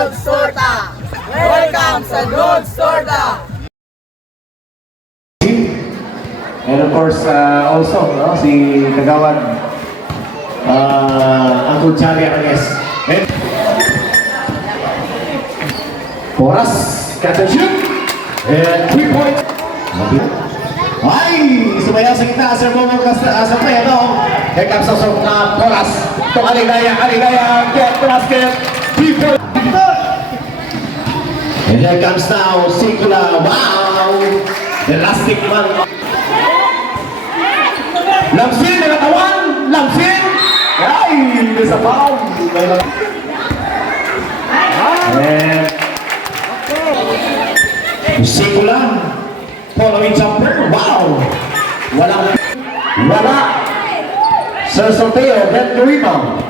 Gold Sorta! Welcome sa Gold Sorta! And of course, also, no, si Kagawad Uncle Charlie Aranez. And Boras, catch and shoot. And 3 points. Ay! Sumayaw sa gitna. Sir Momo Castro. Here comes also Boras. To Aligaya. Get the basket. 3 points. And here comes now Sikula. Wow! Elastic man. Lamsin, nakatawan! Lamsin! Ay! There's a foul! And Sikula, following jumper. Wow! Wala! Sir Sorteo, get the rebound.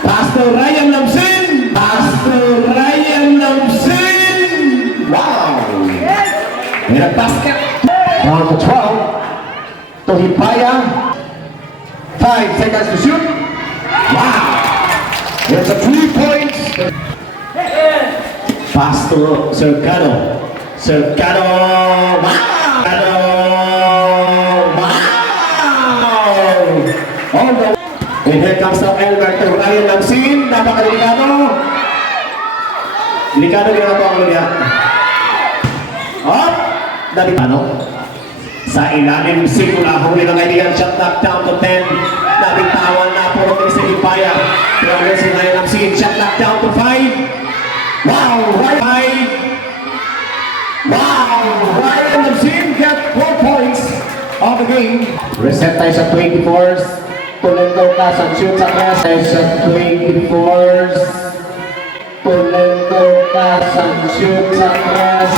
Pastor Ryan Lamsin! Wow! And a basket. Down to 12. To Hipaya. 5 seconds to shoot. Wow! It's a 3 points. Pass to Cercado. Wow! Oh no! And here comes now Elmer to Ryan Lamsin. Napakadelikado. Delikado ginagawa ko niya. Up! Delikado. Sa ilalim Sikula, huli ng kaibigan, shot knock down to 10. Nabitawan na po rin si Hipaya. Pero again si Ryan Lamsin, shot knock down to 5. Wow! Ryan Lamsin get 4 points of the game. Reset tayo sa 24s. Tulento ka sa shoot sa press. Sa 24s. Tulento ka sa shoot sa press.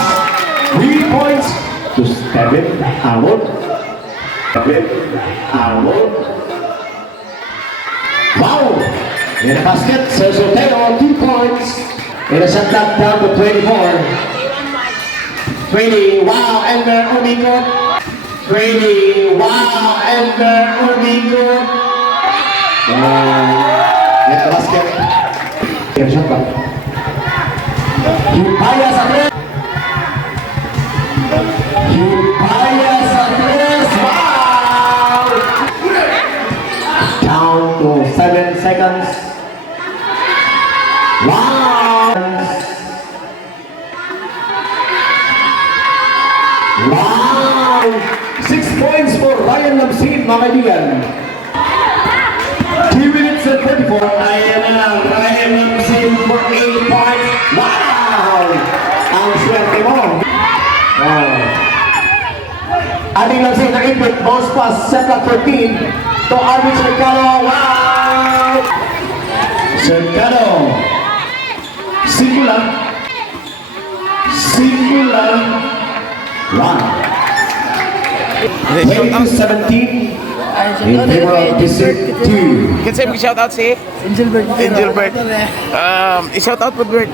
3 points. To Steven Arnold. Wow! In a basket, Sir Sorteo, 2 points. In a shot clock down to 24. 20, wow, Elmer Umikot. 20, wow, Elmer Umikot. In a basket. In a shot clock. Hipaya sa tres. Wow! Down to 7 seconds. Wow! 6 points for Ryan Lamsin, mga kaibigan. 2 minutes and 34. Ryan Lamsin for 8 points. Wow! Ang swerte mo. Wow. Ating Lamsin na input, bounce pass, set up 13 to Arvin Cercado. Wow! Cercado. Sikula. 17 in favor of District 2. Kasi mag-shoutout si Angelbert. I-shoutout po Bert.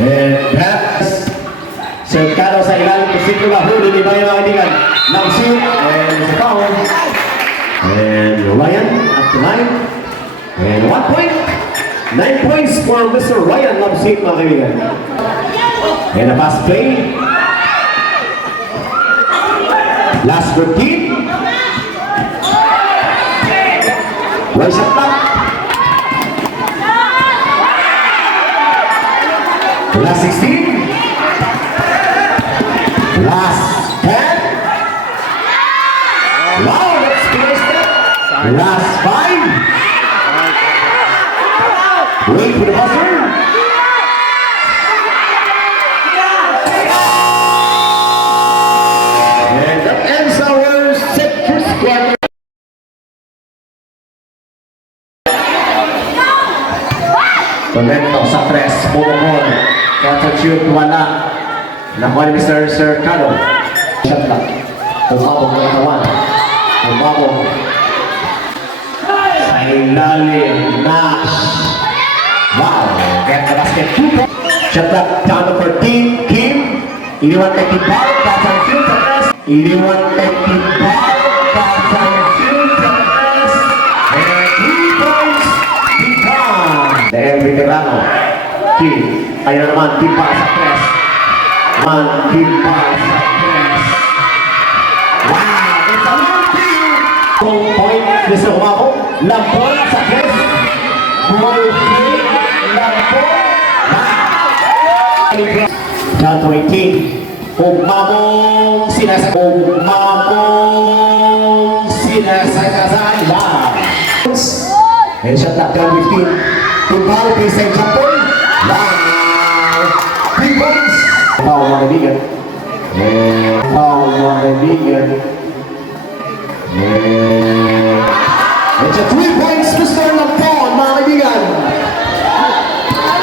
And pass. Cercado sa ilalim ng Sikula. Huli ni Bayan mga kaibigan. Lamsin and sa foul. And Ryan at the line. And 1 point. 9 points for Mr. Ryan Lamsin mga kaibigan. And a pass play. Last 15. One shot back. Last 16. Last 10. Wow, that's close step. Last 5. Wait for the buzzer. And that ends our first quarter. Tolento sa tres, Pumon. Catch and shoot, wala. Nakuha ni Mr. Cercado. Shot lang. Tumabong ng katawan. Tumabong. Sa ilalim, Nash. Wow, get the basket. Shot clock down to 14. Kim. Iniwan kay Tibal. Catch and shoot sa tres. Iniwan kay Tibal. Catch and shoot. Ayan naman, timpa sa press. Timpa sa press. Wow! It's a long point. Mr. Kumako. Lampon sa press. Lampon. Down to 18. Umamong sinasakasan. Wow! And shot that down 15. Tumbal, baseline jumper. Wow! 3 points. Foul mga kaibigan. Foul mga kaibigan. It's a 3 points. Mr. Lampon mga kaibigan.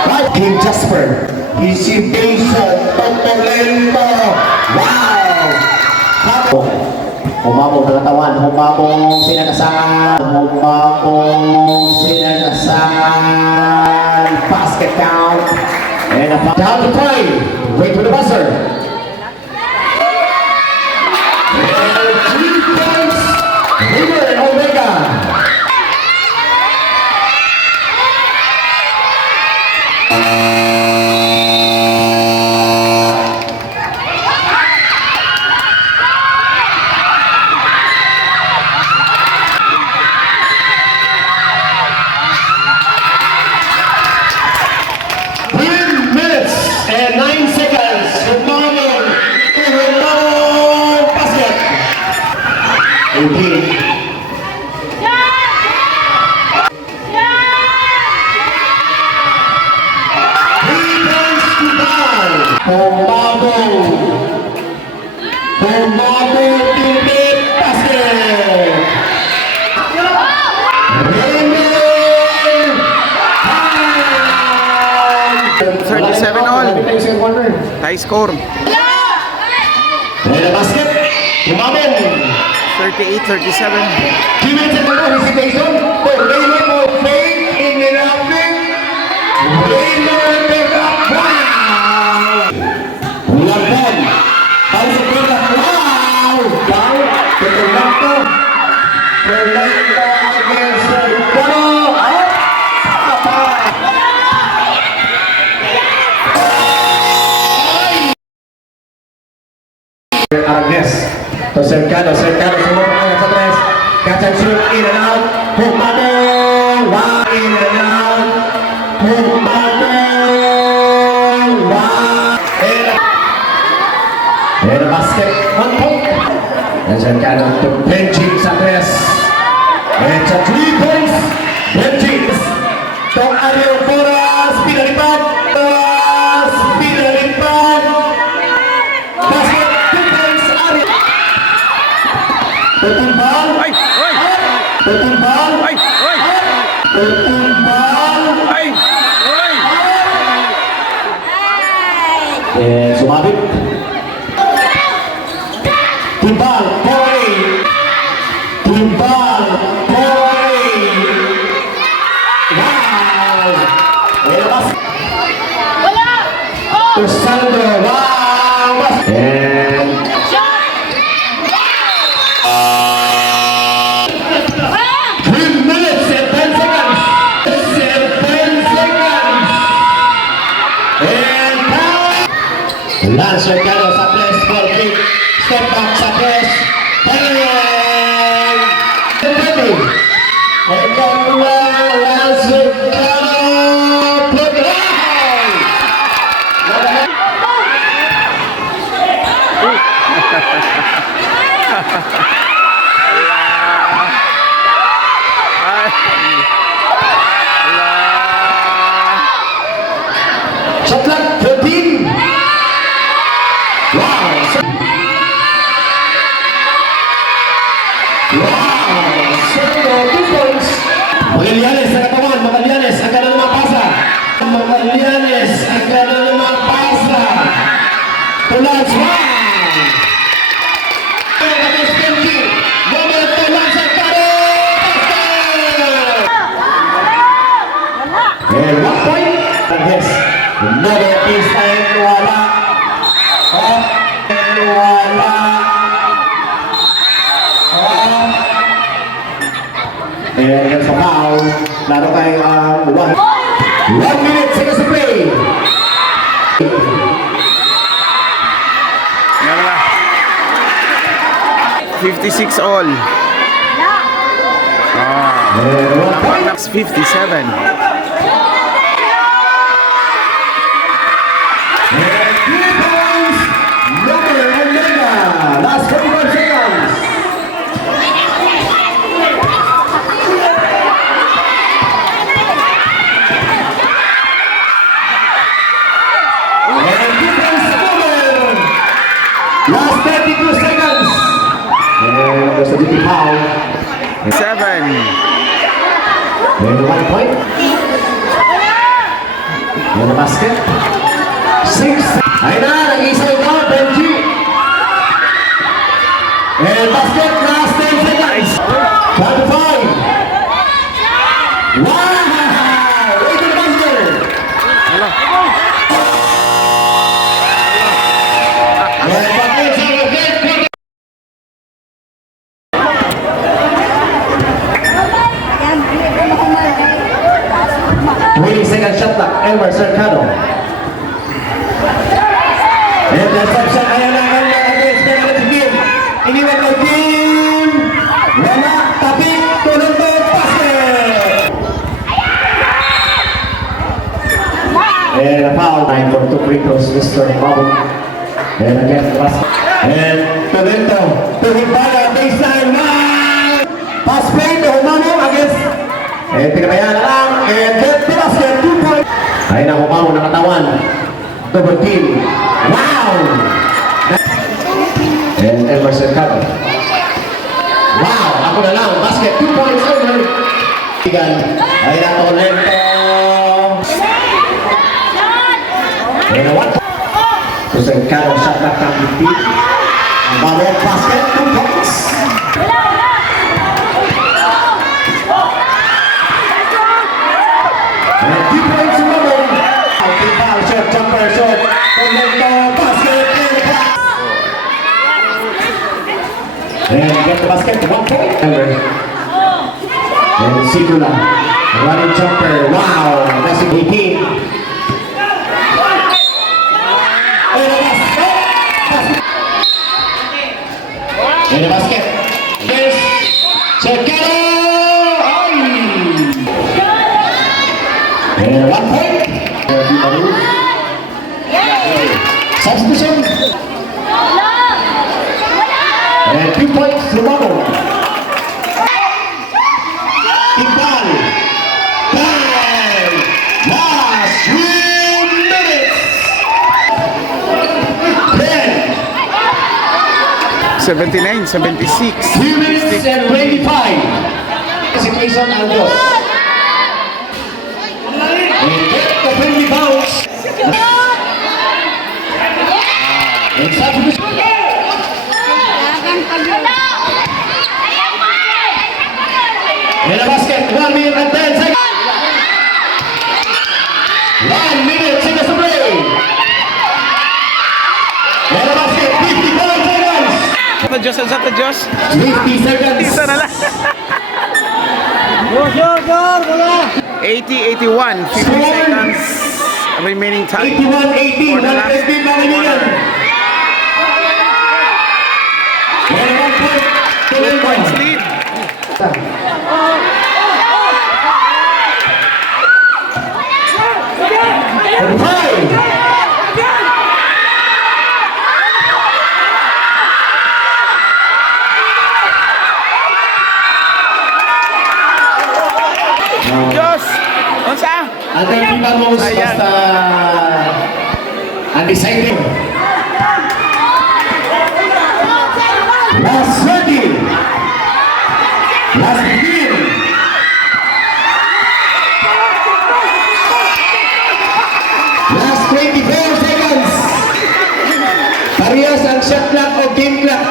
Right. Team Jasper. Hesitation. Pagpalento. Wow! Humabong ng katawan, humabong sinagasangan, basket count, and a down to play, wait for the buzzer. And 3 points, River Omega. High score. And a basket. Umabong. 38-37. Teammates at the hesitation. Taylor for faith in the rounding. Taylor pick up. Wow! Lampon. Ang sa pula. Wow! Down. Fernando. Fernando against Fernando. Out. Agnes. Cercano semua pemain sa tres. Catch and shoot, in and out. Humabong. Wow, in and out. Humabong. Wow. And a basket. 1 point. And Cercano to Benji sa tres. It's a 3 points. Benji. Tong Ariel Boras. Pinalipad. Basket. 2 points. Ariel. Tutumbal. Tutumbal. Tutumbal. Sumabit. Tumbal. Poy. Tumbal. Poy. Wow. Labas. Sandro. Wow. And 3 minutes and 10 seconds. And now, Lance Cercano sa press, ball kick, step back sa press, bang! And then Lance Cercano, put it on! Shot clock 13. Wow. Wow. Sendo 2 points. Magallanes sa katawan. Magallanes agad na naman pasa. Magallanes agad na naman pasa. Tulad. Wow. And 1 point. Yes. Another piece and wala. And wala. And that's a foul. Laro tayong 1 minute seconds to play. 56 all. And 1 point. Next 57. And 3 points. Number Omega. Last 45 seconds. And 2 points number. Last 32 seconds. And there's a big foul. 7. And 1 point. And a basket. 6. Ayun na, nag-isa ito, Benji. And basket, last 10 seconds. 25. Wow! Wait to the basket. And basket, second. 20-second shot clock, Elmer Cercado. And the subset, ayaw na ang against the team. Iniwan ng team. Wala, tapik, tulog to, basket. And a foul, 9 for 2 free throws, Mr. Babu. And again, basket. And Tolento, to Hibaga, baseline, pass fade, Humamo against. And pinabayaan na lang, and get the basket, 2 points. Ayun na, Humamo nakatawan. Double team. Wow! And Elmer Cercado. Wow! Ako na lang. Basket. 2 points. Elmer. Ayun na, Tolento. And a 1 point. So Cercado shot back from 50. Ball basket. 2 points. And 2 points in the moment. Foul shot, jumper shot. Tolento, basket, and the pass. And get the basket, 1 point. And Sigula, running jumper. Wow, that's 18. And the basket. And the basket. Yes. Cercado. And 1 point. Substitution. And 2 points to Momo. Ibal. Time. Last 3 minutes. 10. 79, 76. 3 minutes and 25. Situation Andos. And get the friendly bounce. And substitution. And a basket, 1 minute and 10 seconds. 1 minute, seconds to play. And a basket, 55 seconds. Sa Diyos. 50 seconds. Isa na lang. 80, 81. 50 seconds. Remaining time. 81-18, 115 mga kaibigan. And 1 point. 2 points lead. Diyos! Unsa? Ang Viva Moss Ayan. basta undecided. Last 30. Last 15. Last 24 seconds. Parehas ang shot clock o game clock.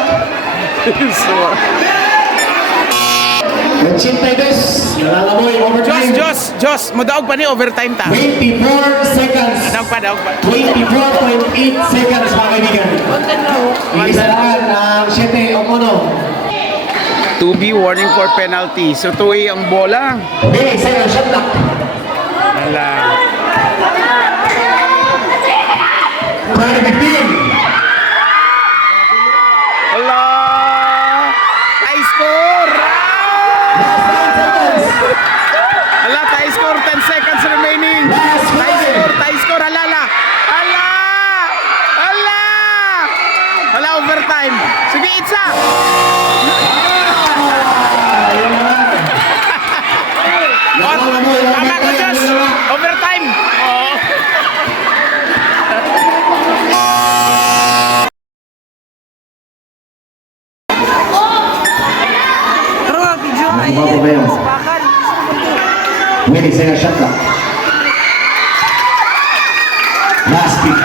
Nagsintaydus, nangangamoy overtime. Diyos, madaog pa ni overtime ta. 24 seconds. Daog pa. 24.8 seconds mga kaibigan. Iisaraan ang 7 o 1. 2B warning for penalty. So 2A ang bola. Okay, second shot clock. Wala. 15. Wala. foul ba yun? Winning second shot clock. Last 15.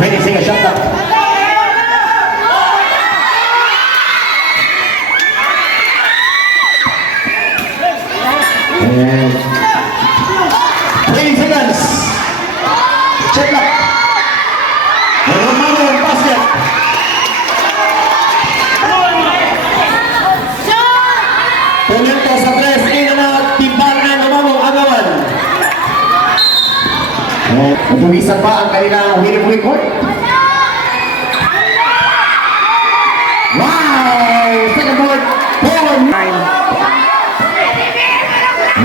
Winning second shot clock. And 20 seconds. Check up. And Romano basket. Pumento sa press. In and out. Timbangan Romano agawan. Natulisan pa ang kanilang winning record. Wow! Second board. 4-9.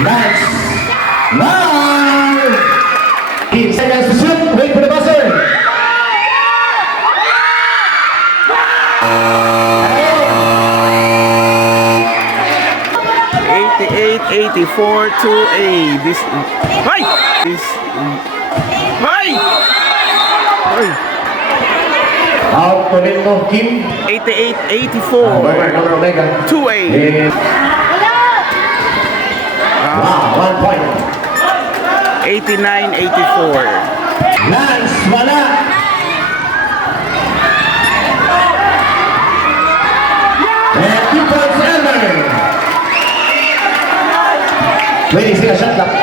Nice. Wow! 8 seconds to shoot. Wait for the buzzer. $88-84 to A. This. Hey! This. Hey! Hey! Out to Nito Kim. 88-84 Omega. to A. Wow, 1 point. 89-84. Lance, wala. And 2 points ever. Winning sila shot clock.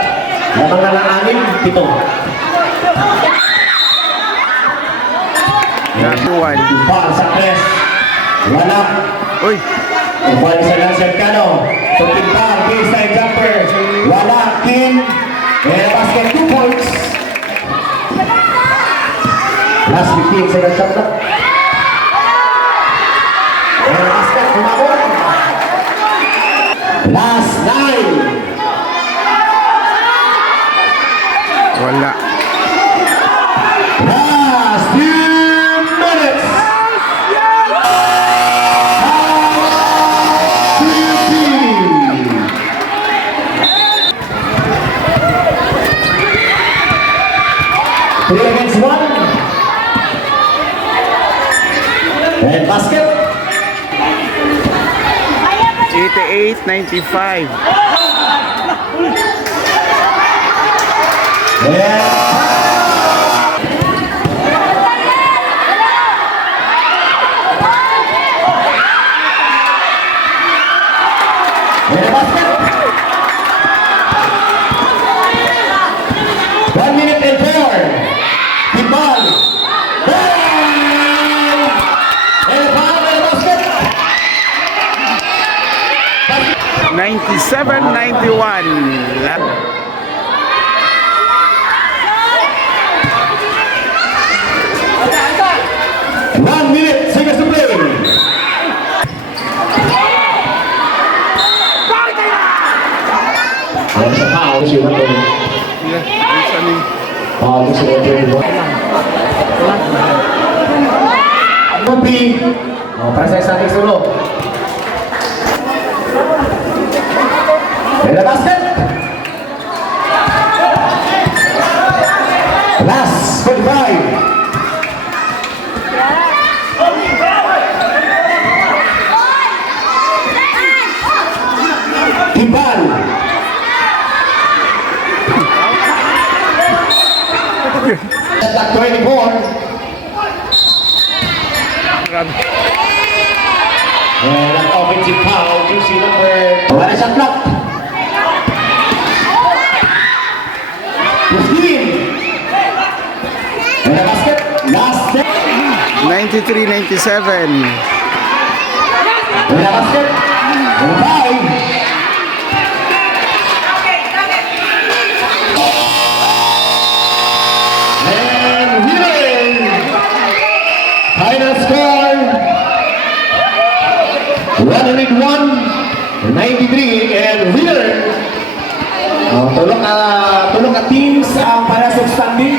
Lamang na lang 6, 7. One. Foul sa press. Wala. Uy. Foul sa Lance Cercano. So, timpang, baseline jumper. Wala. Kim. And a basket, 2 points. Last 15 second shot clock. And a basket, kumabot. Last 9. Wala. Last 2 minutes. Three against 1. And basket. 88-95. Yeah. And a basket. 1 minute and 4. The ball. And a foul and a basket. 97-91. 1 minute, seconds to play. Ano sa foul? Si Wato. Foul si Wato. Kopi. Para sa isang solo. And the basket. Last 45. Timbal. At 24. And an offensive foul, juicy number. Wala shot clock. 15. And a basket. Last 10. 93-97. And a basket. And a foul. And winning. Final score 101-93 and winner. Tulong ka teams ang para sa standing.